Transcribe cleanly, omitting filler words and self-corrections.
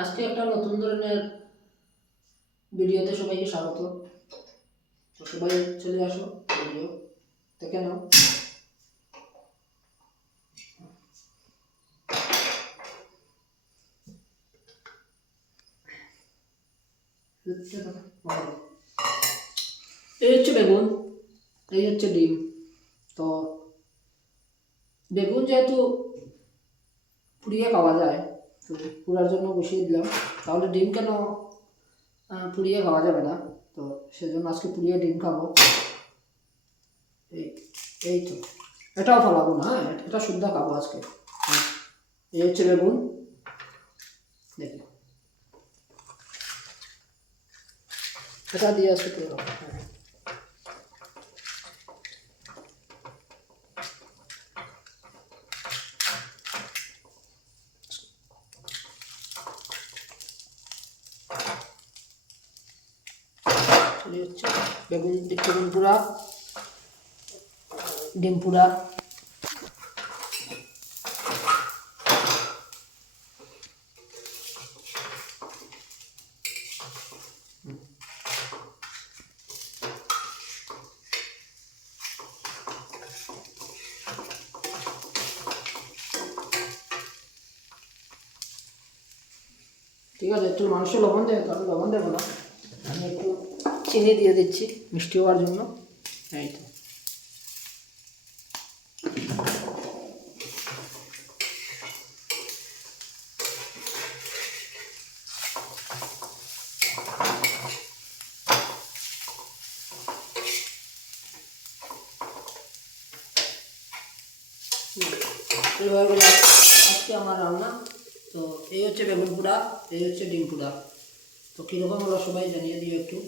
আজকে একটা নতুন ধরনের ভিডিওতে সবাইকে স্বাগত। তো সবাই চলে আসো, ভিডিও দেখে নাও। এই হচ্ছে বেগুন, এই হচ্ছে ডিম। তো বেগুন যেহেতু পুড়িয়ে খাওয়া যায়, তো পুরার জন্য বসিয়ে দিলাম। তাহলে ডিম কেন পুড়িয়ে খাওয়া যাবে না? তো সেজন্য আজকে পুড়িয়ে ডিম খাবো। এই এই তো এটাও ফেলাবো না, এটা শুদ্ধ খাবো আজকে। এই হচ্ছে বেগুন, দেখো এটা দিয়ে আজকে পুরো হচ্ছে বেগুন, বেগুন পুরা, ডিম পুরা। ঠিক আছে, একটু মানুষে লবণ দেবে, তো আমি লবণ দেবো না, আমি একটু চিনি দিয়ে দিচ্ছি মিষ্টি হওয়ার জন্য। এই তো আজকে আমার রান্না। তো এই হচ্ছে বেগুন পোড়া, এই হচ্ছে ডিম পোড়া। তো কীরকম হলো সবাই জানিয়ে দিও একটু।